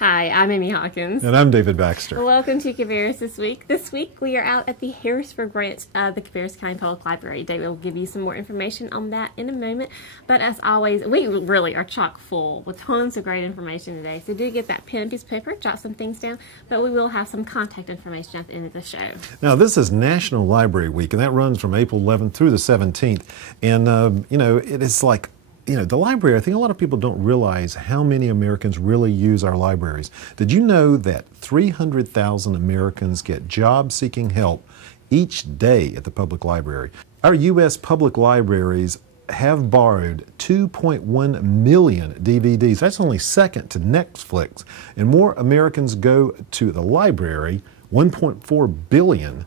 Hi, I'm Amy Hawkins. And I'm David Baxter. Welcome to Cabarrus This Week. This week we are out at the Harrisburg branch of the Cabarrus County Public Library. David will give you some more information on that in a moment. But as always, we really are chock full with tons of great information today. So do get that pen and piece of paper, jot some things down. But we will have some contact information at the end of the show. Now, this is National Library Week, and that runs from April 11th through the 17th. And, it is like, the library, I think a lot of people don't realize how many Americans really use our libraries. Did you know that 300,000 Americans get job-seeking help each day at the public library? Our U.S. public libraries have borrowed 2.1 million DVDs. That's only second to Netflix. And more Americans go to the library, 1.4 billion,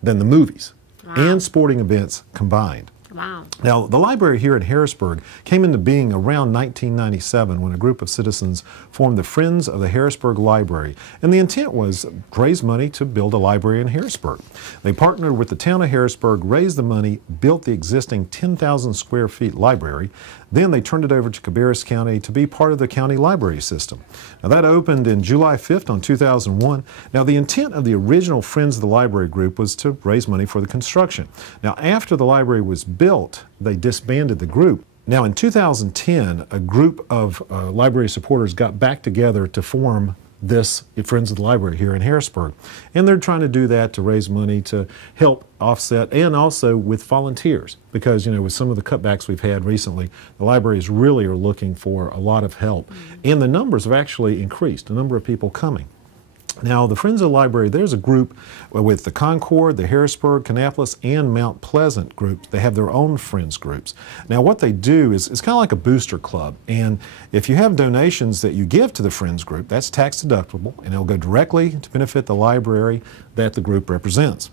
than the movies and sporting events combined. Wow. Now, the library here in Harrisburg came into being around 1997 when a group of citizens formed the Friends of the Harrisburg Library, and the intent was to raise money to build a library in Harrisburg. They partnered with the town of Harrisburg, raised the money, built the existing 10,000 square feet library, then they turned it over to Cabarrus County to be part of the county library system. Now, that opened in July 5th on 2001. Now, the intent of the original Friends of the Library group was to raise money for the construction. Now, after the library was built, they disbanded the group. Now, in 2010, a group of library supporters got back together to form this Friends of the Library here in Harrisburg. And they're trying to do that to raise money to help offset, and also with volunteers, because with some of the cutbacks we've had recently, the libraries really are looking for a lot of help. And the numbers have actually increased, the number of people coming. Now, the Friends of the Library, there's a group with the Concord, the Harrisburg, Kannapolis, and Mount Pleasant groups. They have their own Friends groups. Now, what they do is it's kind of like a booster club. And if you have donations that you give to the Friends group, that's tax deductible, and it'll go directly to benefit the library that the group represents.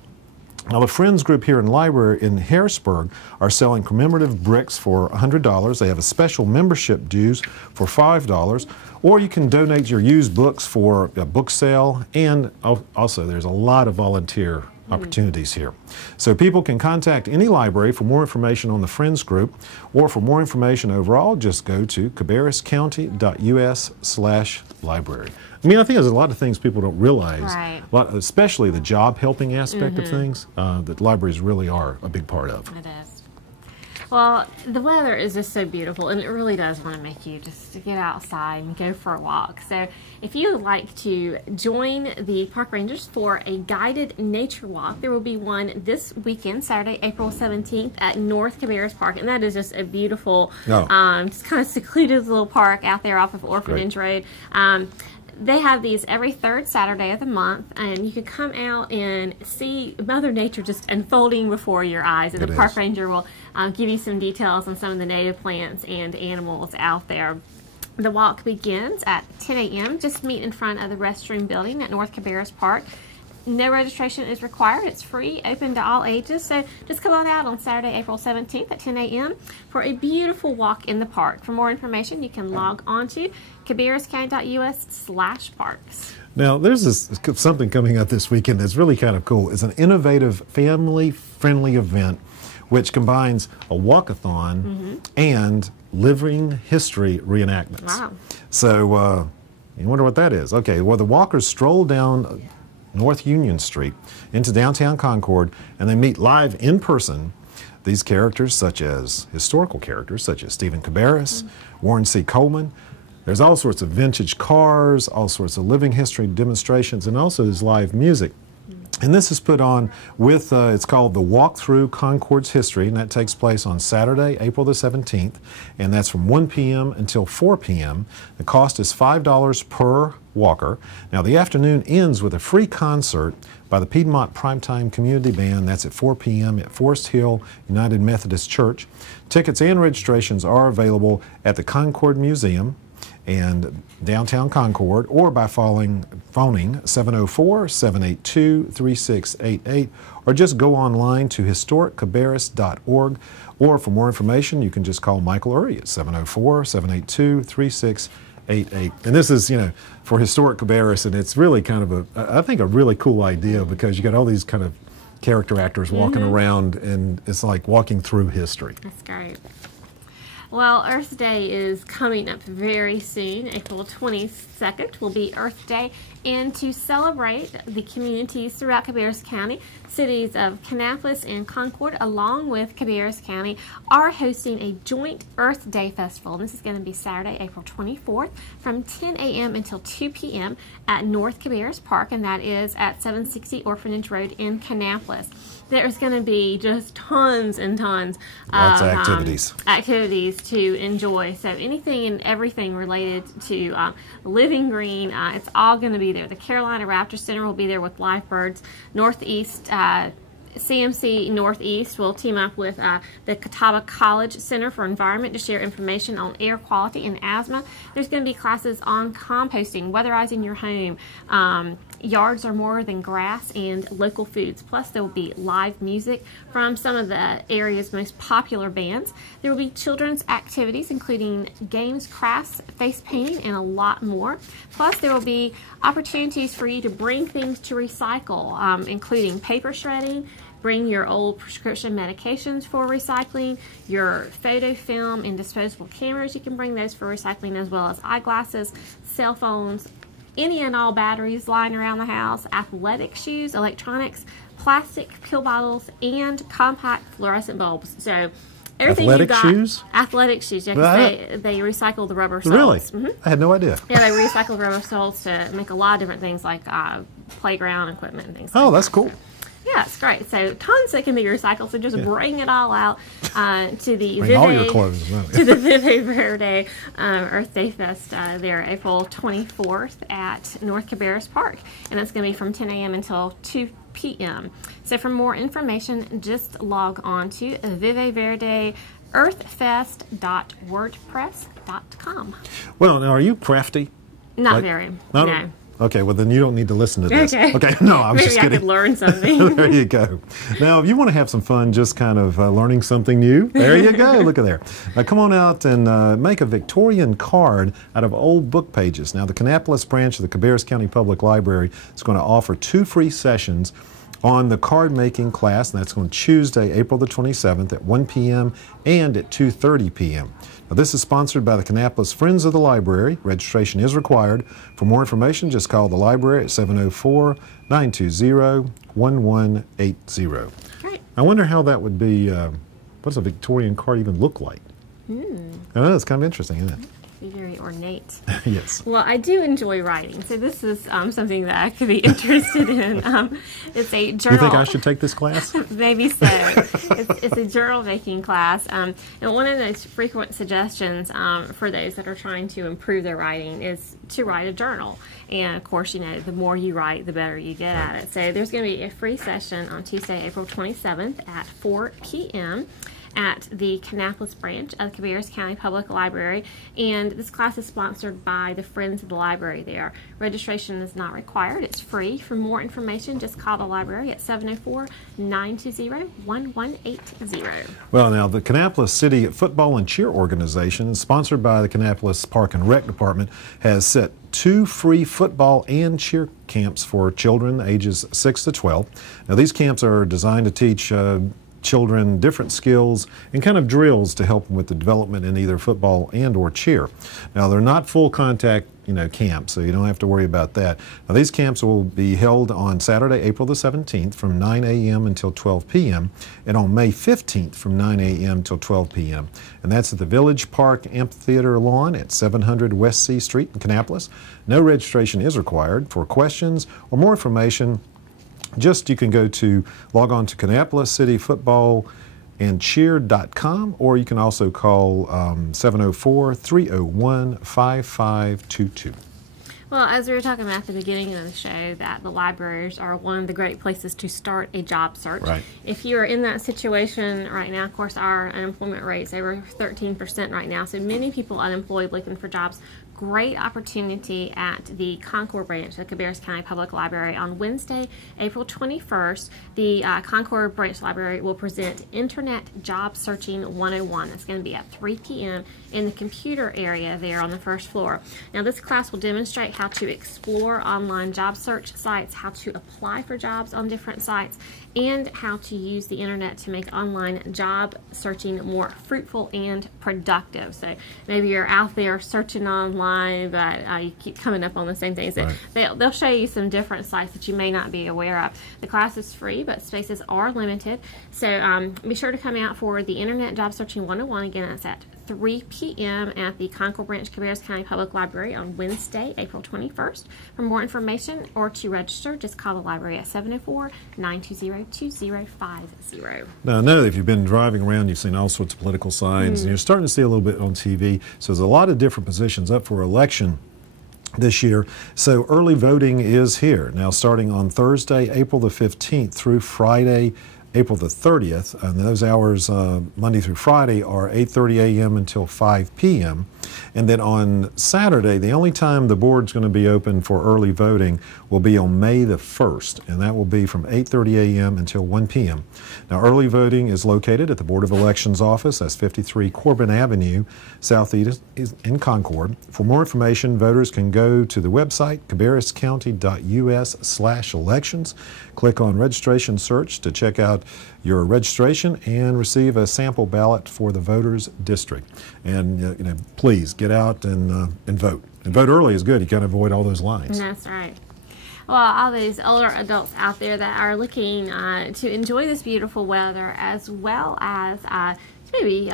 Now, the Friends group here in Harrisburg are selling commemorative bricks for $100. They have a special membership dues for $5. Or you can donate your used books for a book sale, and also there's a lot of volunteer opportunities here. So people can contact any library for more information on the Friends group, or for more information overall, just go to cabarruscounty.us/library. I mean, I think there's a lot of things people don't realize, right, especially the job helping aspect of things, that libraries really are a big part of. It is. Well, the weather is just so beautiful, and it really does want to make you just to get outside and go for a walk. So if you would like to join the park rangers for a guided nature walk, there will be one this weekend, Saturday, April 17th at North Cabarrus Park, and that is just a beautiful, just kind of secluded little park out there off of Orphanage Road. They have these every third Saturday of the month, and you can come out and see Mother Nature just unfolding before your eyes, and the park ranger will give you some details on some of the native plants and animals out there. The walk begins at 10 a.m. Just meet in front of the restroom building at North Cabarrus Park. No registration is required. It's free, open to all ages. So just come on out on Saturday, April 17th at 10 a.m. for a beautiful walk in the park. For more information, you can log on to cabarruscounty.us/parks. Now, there's something coming up this weekend that's really kind of cool. It's an innovative, family-friendly event which combines a walkathon and living history reenactments. Wow. So you wonder what that is. Okay, well, the walkers stroll down North Union Street into downtown Concord, and they meet live in person these characters, historical characters such as Stephen Cabarrus, Warren C. Coleman. There's all sorts of vintage cars, all sorts of living history demonstrations, and also there's live music. And this is put on with, it's called the Walk Through Concord's History, and that takes place on Saturday, April the 17th, and that's from 1 p.m. until 4 p.m. The cost is $5 per walker. Now, the afternoon ends with a free concert by the Piedmont Primetime Community Band. That's at 4 p.m. at Forest Hill United Methodist Church. Tickets and registrations are available at the Concord Museum and downtown Concord, or by phoning 704-782-3688, or just go online to historiccabarrus.org, or for more information you can just call Michael Urry at 704-782-3688. And this is, for Historic Cabarrus, and it's really kind of I think a really cool idea, because you got all these kind of character actors walking around, and it's like walking through history. That's great. Well, Earth Day is coming up very soon. April 22nd will be Earth Day. And to celebrate, the communities throughout Cabarrus County, cities of Kannapolis and Concord, along with Cabarrus County, are hosting a joint Earth Day Festival. And this is going to be Saturday, April 24th from 10 a.m. until 2 p.m. at North Cabarrus Park, and that is at 760 Orphanage Road in Kannapolis. There's going to be just tons and tons Lots of activities to enjoy. So anything and everything related to Living Green, it's all going to be there. The Carolina Raptor Center will be there with live birds. Northeast CMC Northeast will team up with the Catawba College Center for Environment to share information on air quality and asthma. There's going to be classes on composting, weatherizing your home, yards are more than grass, and local foods. Plus, there will be live music from some of the area's most popular bands. There will be children's activities, including games, crafts, face painting, and a lot more. Plus, there will be opportunities for you to bring things to recycle, including paper shredding. Bring your old prescription medications for recycling, your photo film and disposable cameras. You can bring those for recycling, as well as eyeglasses, cell phones, any and all batteries lying around the house, athletic shoes, electronics, plastic pill bottles, and compact fluorescent bulbs. So everything athletic you got, shoes? Athletic shoes, yeah, because they recycle the rubber soles. Really? Mm-hmm. I had no idea. Yeah, they recycle rubber soles to make a lot of different things, like playground equipment and things like that. Oh, that's cool. Yeah, it's great. So tons that can be recycled. So just bring it all out to the Bring all your clothes, to the Vive Verde Earth Day Fest there April 24th at North Cabarrus Park, and it's going to be from 10 a.m. until 2 p.m. So for more information, just log on to viveverdeearthfest.wordpress.com. Well, now, are you crafty? Not very. No. Okay, well then you don't need to listen to this. Okay, no, I was Maybe just kidding. I could learn something. There you go. Now, if you want to have some fun just kind of learning something new, there you go. Look at there. Now, come on out and make a Victorian card out of old book pages. Now, the Kannapolis branch of the Cabarrus County Public Library is going to offer 2 free sessions on the card making class, and that's on Tuesday, April the 27th at 1 p.m. and at 2:30 p.m. Now, this is sponsored by the Kannapolis Friends of the Library. Registration is required. For more information, just call the library at 704-920-1180. Right. I wonder how that would be, what does a Victorian card even look like? I know, it's kind of interesting, isn't it? Very ornate. Yes. Well, I do enjoy writing, so this is something that I could be interested in. It's a journal. You think I should take this class? Maybe so. It's a journal making class, and one of those frequent suggestions for those that are trying to improve their writing is to write a journal. And of course, you know, the more you write, the better you get at it. So there's going to be a free session on Tuesday, April 27th at 4 p.m. at the Kannapolis branch of the Cabarrus County Public Library, and this class is sponsored by the Friends of the Library there. Registration is not required. It's free. For more information, just call the library at 704-920-1180. Well, now, the Kannapolis City Football and Cheer Organization, sponsored by the Kannapolis Park and Rec Department, has set 2 free football and cheer camps for children ages 6 to 12. Now, these camps are designed to teach children different skills and kind of drills to help them with the development in either football and or cheer. Now, they're not full contact, camps, so you don't have to worry about that. Now, these camps will be held on Saturday, April the 17th from 9 a.m. until 12 p.m. and on May 15th from 9 a.m. until 12 p.m. And that's at the Village Park Amphitheater lawn at 700 West C Street in Kannapolis. No registration is required. For questions or more information, you can log on to Kannapolis City Football and Cheer.com, or you can also call 704-301-5522. Well, as we were talking about at the beginning of the show, that the libraries are one of the great places to start a job search. Right. If you are in that situation right now, of course, our unemployment rate is over 13% right now, so many people unemployed looking for jobs great opportunity at the Concord branch of the Cabarrus County Public Library on Wednesday, April 21st. The Concord branch library will present Internet Job Searching 101. It's going to be at 3 p.m. in the computer area there on the first floor. Now, this class will demonstrate how to explore online job search sites, how to apply for jobs on different sites, and how to use the internet to make online job searching more fruitful and productive. So maybe you're out there searching online, but you keep coming up on the same things. Right. They'll show you some different sites that you may not be aware of. The class is free, but spaces are limited. So be sure to come out for the Internet Job Searching 101. Again, that's at 3 p.m. at the Concord Branch Cabarrus County Public Library on Wednesday, April 21st. For more information or to register, just call the library at 704-920-2050. Now, I know if you've been driving around, you've seen all sorts of political signs, and you're starting to see a little bit on TV. So there's a lot of different positions up for election this year. So early voting is here. Now, starting on Thursday, April the 15th through Friday, April the 30th, and those hours, Monday through Friday, are 8:30 a.m. until 5 p.m. And then on Saturday, the only time the board's going to be open for early voting will be on May the 1st, and that will be from 8:30 a.m. until 1 p.m. Now, early voting is located at the Board of Elections office. That's 53 Corbin Avenue, Southeast in Concord. For more information, voters can go to the website, cabarruscounty.us/elections. Click on Registration Search to check out your registration and receive a sample ballot for the voters district. And please get out and vote. And vote early is good. You can avoid all those lines. That's right. Well, all these older adults out there that are looking to enjoy this beautiful weather, as well as maybe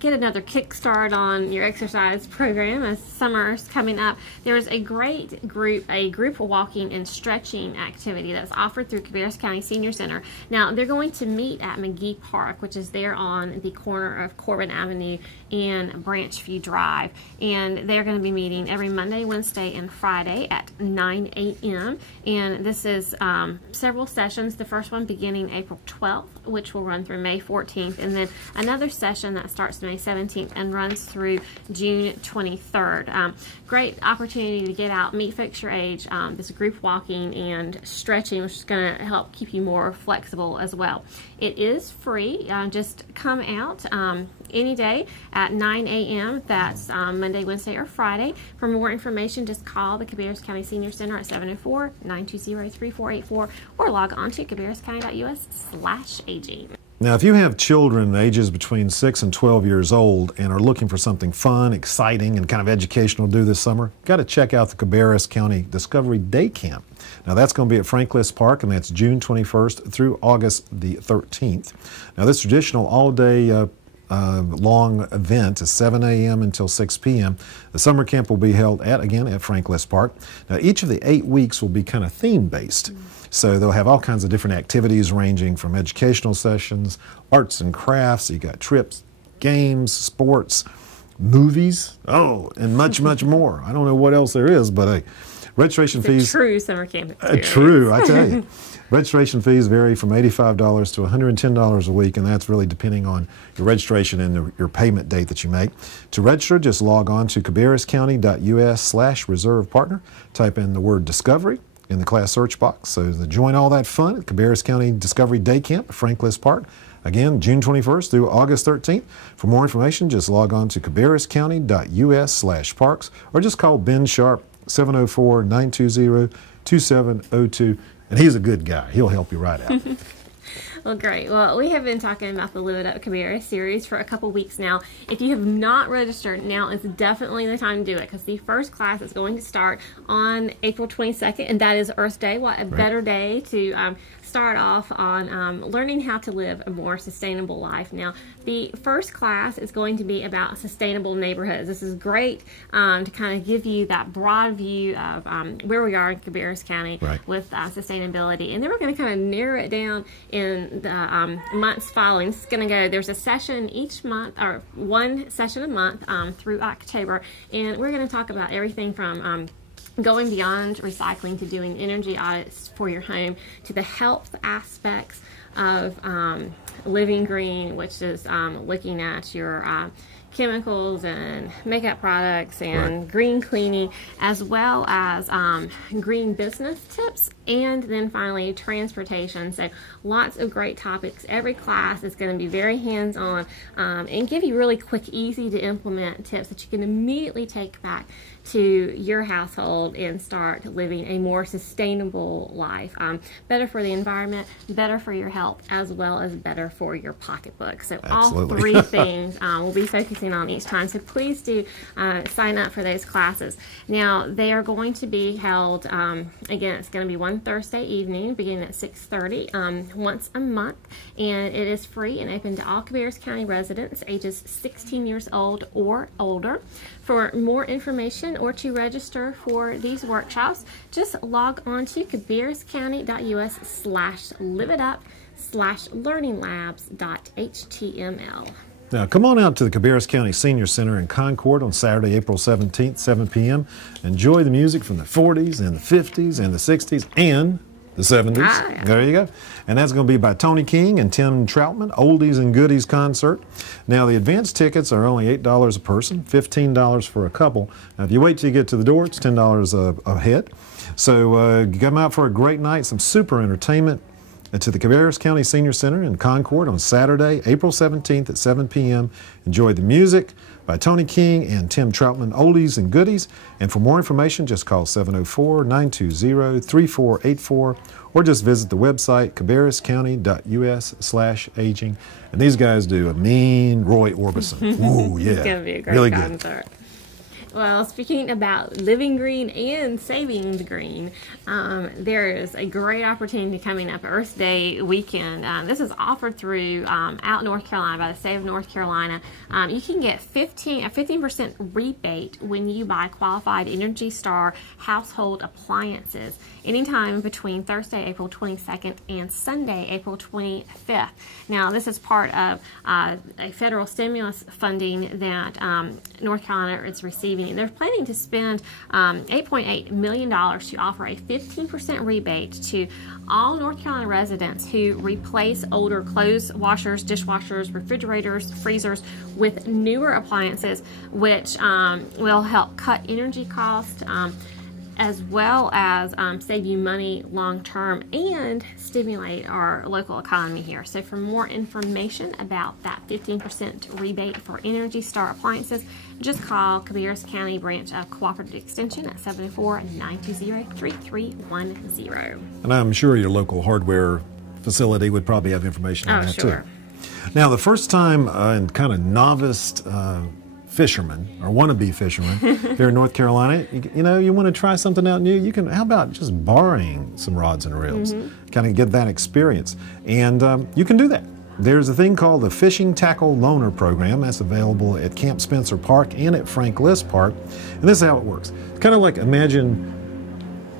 get another kickstart on your exercise program as summer's coming up. There's a great group walking and stretching activity that's offered through Cabarrus County Senior Center. Now, they're going to meet at McGee Park, which is there on the corner of Corbin Avenue and Branchview Drive. And they're going to be meeting every Monday, Wednesday, and Friday at 9 a.m. And this is several sessions. The first one beginning April 12th, which will run through May 14th, and then another session that starts May 17th and runs through June 23rd. Great opportunity to get out, meet folks your age. This group walking and stretching, which is going to help keep you more flexible as well. It is free. Just come out any day at 9 a.m. That's Monday, Wednesday, or Friday. For more information, just call the Cabarrus County Senior Center at 704-920-3484 or log on to cabarruscounty.us/aging. Now, if you have children ages between 6 and 12 years old and are looking for something fun, exciting, and kind of educational to do this summer, you've got to check out the Cabarrus County Discovery Day Camp. Now, that's going to be at Franklin Park, and that's June 21st through August the 13th. Now, this traditional all-day long event is 7 a.m. until 6 p.m. The summer camp will be held again at Franklin Park. Now, each of the 8 weeks will be kind of theme-based. So they'll have all kinds of different activities ranging from educational sessions, arts and crafts. You got trips, games, sports, movies, and much, much more. I don't know what else there is, but registration fees. True summer camp experience. True, I tell you. Registration fees vary from $85 to $110 a week, and that's really depending on your registration and your payment date that you make. To register, just log on to cabarruscounty.us/reserve partner. Type in the word Discovery in the class search box. So to join all that fun at Cabarrus County Discovery Day Camp at Franklin Park. Again, June 21st through August 13th. For more information, just log on to cabarruscounty.us/parks or just call Ben Sharp, 704-920-2702. And he's a good guy. He'll help you right out. Well, great. Well, we have been talking about the Live It Up Cabarrus series for a couple weeks now. If you have not registered, now is definitely the time to do it, because the first class is going to start on April 22nd, and that is Earth Day. What a better day to start off on learning how to live a more sustainable life. Now, the first class is going to be about sustainable neighborhoods. This is great to kind of give you that broad view of where we are in Cabarrus County with sustainability. And then we're going to kind of narrow it down in the months following. It's going to go, there's a session each month, or one session a month through October. And we're going to talk about everything from going beyond recycling to doing energy audits for your home, to the health aspects of living green, which is looking at your chemicals and makeup products and green cleaning, as well as green business tips, and then finally transportation. So lots of great topics. Every class is going to be very hands-on and give you really quick, easy to implement tips that you can immediately take back to your household and start living a more sustainable life. Better for the environment, better for your health, as well as better for your pocketbook. So all three things we'll be focusing on each time. So please do sign up for those classes. Now, they are going to be held, again, it's going to be one Thursday evening beginning at 6:30 once a month, and it is free and open to all Cabarrus County residents ages 16 years old or older. For more information or to register for these workshops, just log on to cabarruscounty.us/liveitup/learninglabs.html. Now, come on out to the Cabarrus County Senior Center in Concord on Saturday, April 17th, 7 p.m. Enjoy the music from the 40s and the 50s and the 60s and the 70s. Yeah. There you go. And that's going to be by Tony King and Tim Troutman, Oldies and Goodies concert. Now, the advance tickets are only $8 a person, $15 for a couple. Now, if you wait till you get to the door, it's $10 a head. So come out for a great night, some super entertainment to the Cabarrus County Senior Center in Concord on Saturday, April 17th at 7 p.m. Enjoy the music by Tony King and Tim Troutman, Oldies and Goodies. And for more information, just call 704-920-3484 or just visit the website cabarruscounty.us/aging. And these guys do a mean Roy Orbison. Ooh, yeah. It's going to be a great really concert. Good. Well, speaking about living green and saving the green, there is a great opportunity coming up, Earth Day weekend. This is offered through out North Carolina, by the state of North Carolina. You can get a 15% rebate when you buy qualified Energy Star household appliances anytime between Thursday, April 22nd and Sunday, April 25th. Now, this is part of a federal stimulus funding that North Carolina is receiving. They're planning to spend $8.8 million to offer a 15% rebate to all North Carolina residents who replace older clothes washers, dishwashers, refrigerators, freezers with newer appliances, which will help cut energy costs, as well as save you money long term and stimulate our local economy here. So for more information about that 15% rebate for Energy Star appliances, just call Cabarrus County Branch of Cooperative Extension at 704-920-3310. And I'm sure your local hardware facility would probably have information on that too. Now, the first time and kind of novice fishermen or wannabe fishermen here in North Carolina, you know, you want to try something out new, you can, how about just borrowing some rods and reels, kind of get that experience. And you can do that. There's a thing called the Fishing Tackle Loaner Program that's available at Camp Spencer Park and at Frank List Park. And this is how it works. It's kind of like, imagine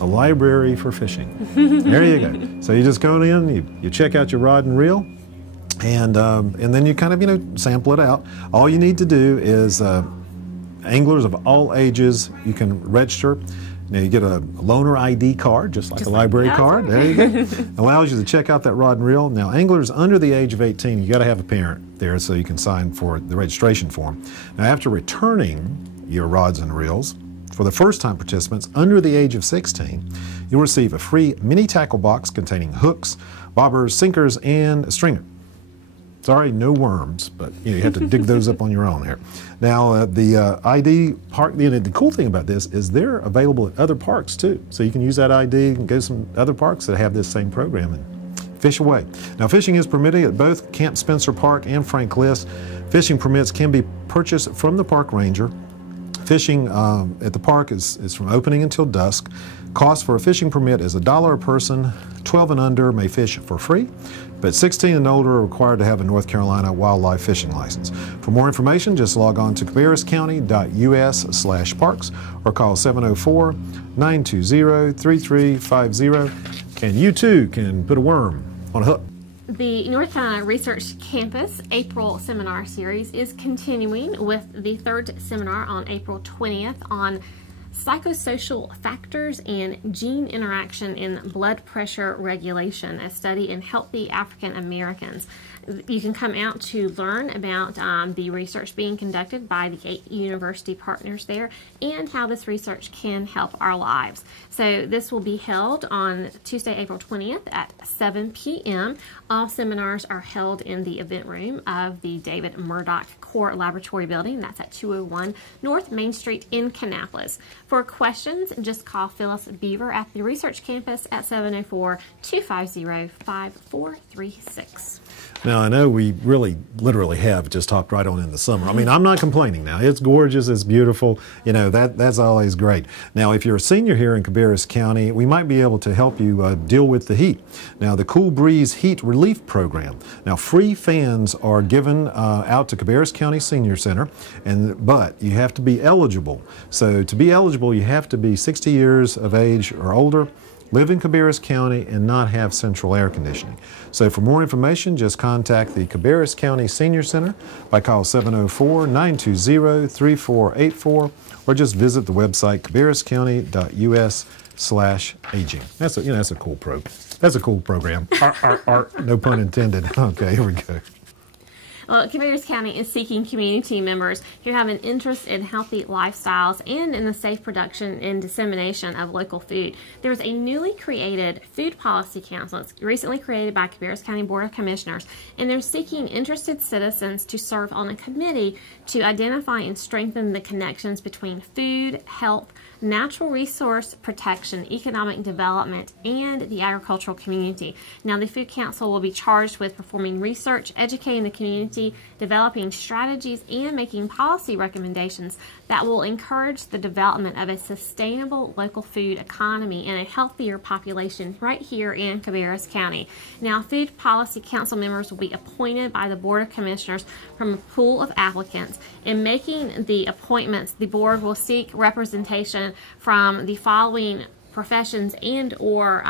a library for fishing. There you go. So you just go in, you check out your rod and reel, and then you kind of, you know, sample it out. All you need to do is anglers of all ages, you can register. Now you get a loaner ID card, just like a library card. There you go. Allows you to check out that rod and reel. Now, anglers under the age of 18, you got to have a parent there so you can sign for the registration form. Now, after returning your rods and reels, for the first-time participants under the age of 16, you'll receive a free mini tackle box containing hooks, bobbers, sinkers, and a stringer. Sorry, no worms, but you have to dig those up on your own here. Now, the ID park, the cool thing about this is they're available at other parks too. So you can use that ID and go to some other parks that have this same program and fish away. Now, fishing is permitted at both Camp Spencer Park and Frank List. Fishing permits can be purchased from the park ranger. Fishing at the park is from opening until dusk. Cost for a fishing permit is $1 a person. 12 and under may fish for free, but 16 and older are required to have a North Carolina wildlife fishing license. For more information, just log on to cabarruscounty.us/parks or call 704-920-3350, and you too can put a worm on a hook. The North Carolina Research Campus April Seminar Series is continuing with the third seminar on April 20th on Psychosocial Factors and Gene Interaction in Blood Pressure Regulation, a study in healthy African Americans. You can come out to learn about the research being conducted by the 8 university partners there and how this research can help our lives. So this will be held on Tuesday, April 20th at 7 p.m. All seminars are held in the event room of the David Murdoch Core Laboratory Building. That's at 201 North Main Street in Kannapolis. For questions, just call Phyllis Beaver at the Research Campus at 704-250-5436. Now, I know we really literally have just hopped right on in the summer. I mean, I'm not complaining now. It's gorgeous. It's beautiful. You know, that's always great. Now, if you're a senior here in Cabarrus County, we might be able to help you deal with the heat. Now, the Cool Breeze Heat Relief Program. Now, free fans are given out to Cabarrus County Senior Center, but you have to be eligible. So to be eligible, you have to be 60 years of age or older, live in Cabarrus County, and not have central air conditioning. So for more information, just contact the Cabarrus County Senior Center by call 704-920-3484 or just visit the website cabarruscounty.us/aging. That's a cool program. No pun intended. Okay, here we go. Well, Cabarrus County is seeking community members who have an interest in healthy lifestyles and in the safe production and dissemination of local food. There's a newly created Food Policy Council. It's recently created by Cabarrus County Board of Commissioners, and they're seeking interested citizens to serve on a committee to identify and strengthen the connections between food, health, natural resource protection, economic development, and the agricultural community. Now, the Food Council will be charged with performing research, educating the community, developing strategies, and making policy recommendations that will encourage the development of a sustainable local food economy and a healthier population right here in Cabarrus County. Now, Food Policy Council members will be appointed by the Board of Commissioners from a pool of applicants. In making the appointments, the board will seek representation from the following professions and or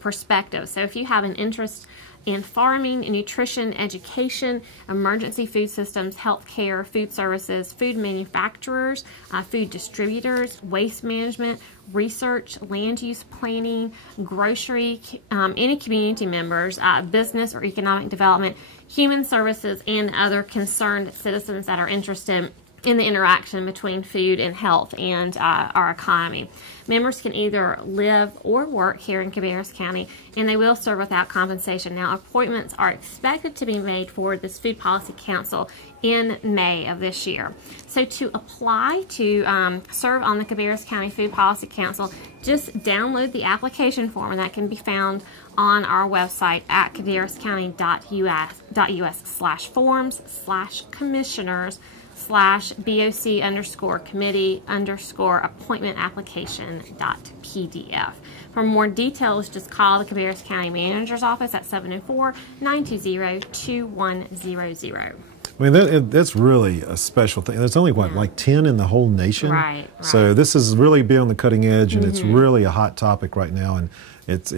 perspectives. So if you have an interest in farming, nutrition, education, emergency food systems, healthcare, food services, food manufacturers, food distributors, waste management, research, land use planning, grocery, any community members, business or economic development, human services, and other concerned citizens that are interested in the interaction between food and health and our economy. Members can either live or work here in Cabarrus County, and they will serve without compensation. Now, appointments are expected to be made for this Food Policy Council in May of this year. So to apply to serve on the Cabarrus County Food Policy Council, just download the application form, and that can be found on our website at cabarrus.us/forms/commissioners/BOC_committee_appointment application.pdf. For more details, just call the Cabarrus County Manager's Office at 704-920-2100. I mean, that's really a special thing. There's only, like 10 in the whole nation? Right. So this is really be on the cutting edge, and it's really a hot topic right now, and it's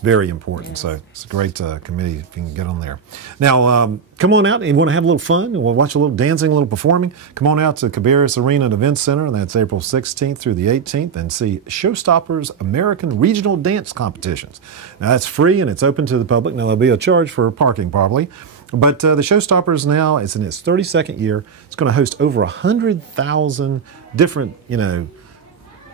very important. Yes. So it's a great committee if you can get on there. Now, come on out. You want to have a little fun? And we'll watch a little dancing, a little performing? Come on out to Cabarrus Arena and Event Center, and that's April 16th through the 18th, and see Showstoppers American Regional Dance Competitions. Now, that's free, and it's open to the public. Now, there'll be a charge for parking, probably. But the Showstoppers now is in its 32nd year. It's going to host over 100,000 different,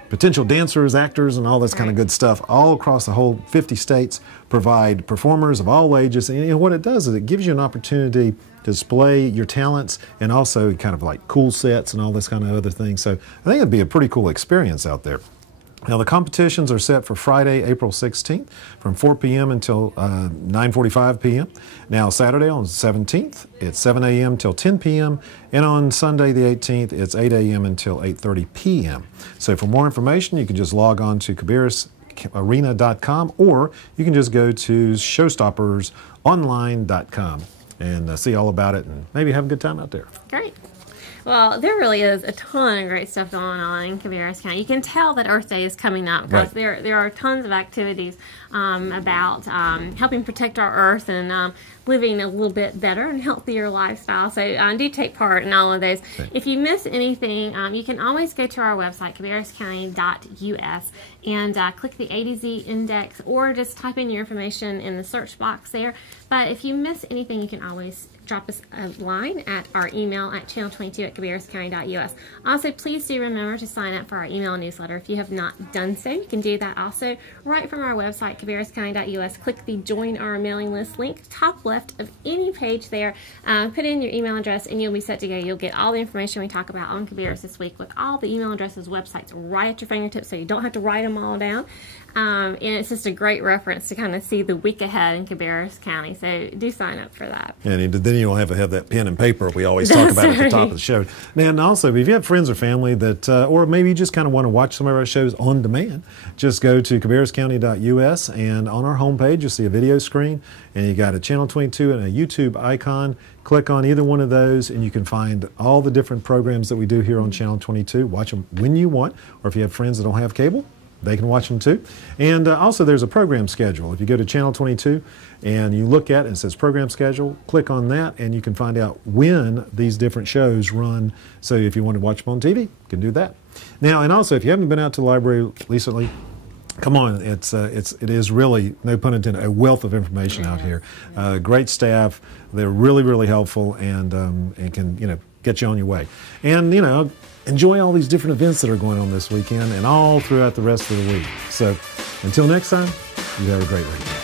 potential dancers, actors, and all this kind of good stuff all across the whole 50 states, provide performers of all ages. And what it does is it gives you an opportunity to display your talents and also kind of like cool sets and all this kind of other things. So I think it'd be a pretty cool experience out there. Now, the competitions are set for Friday, April 16th from 4 p.m. until 9:45 p.m. Now, Saturday on the 17th, it's 7 a.m. till 10 p.m. And on Sunday, the 18th, it's 8 a.m. until 8:30 p.m. So for more information, you can just log on to cabarrusarena.com, or you can just go to showstoppersonline.com and see all about it and maybe have a good time out there. Great. Well, there really is a ton of great stuff going on in Cabarrus County. You can tell that Earth Day is coming up because there are tons of activities about helping protect our Earth and living a little bit better and healthier lifestyle. So do take part in all of those. Okay. If you miss anything, you can always go to our website, cabarruscounty.us, and click the A to Z index, or just type in your information in the search box there. But if you miss anything, you can always drop us a line at our email at channel22@cabarruscounty.us. Also, please do remember to sign up for our email newsletter. If you have not done so, you can do that also right from our website, cabarruscounty.us. Click the Join Our Mailing List link, top left of any page there. Put in your email address and you'll be set to go. You'll get all the information we talk about on Cabarrus this week with all the email addresses, websites right at your fingertips, so you don't have to write them all down. And it's just a great reference to kind of see the week ahead in Cabarrus County. So do sign up for that. And then you'll have to have that pen and paper we always talk about at the top of the show. Now, and also, if you have friends or family that, or maybe you just kind of want to watch some of our shows on demand, just go to cabarruscounty.us, and on our homepage, you'll see a video screen, and you got a Channel 22 and a YouTube icon. Click on either one of those, and you can find all the different programs that we do here on Channel 22. Watch them when you want, or if you have friends that don't have cable, they can watch them too. And also there's a program schedule. If you go to Channel 22 and you look at it and it says program schedule, click on that and you can find out when these different shows run. So if you want to watch them on TV, you can do that. Now, and also if you haven't been out to the library recently, come on, it is really, no pun intended, a wealth of information out here. Great staff, they're really, really helpful, and can, get you on your way. And, enjoy all these different events that are going on this weekend and all throughout the rest of the week. So until next time, you have a great week.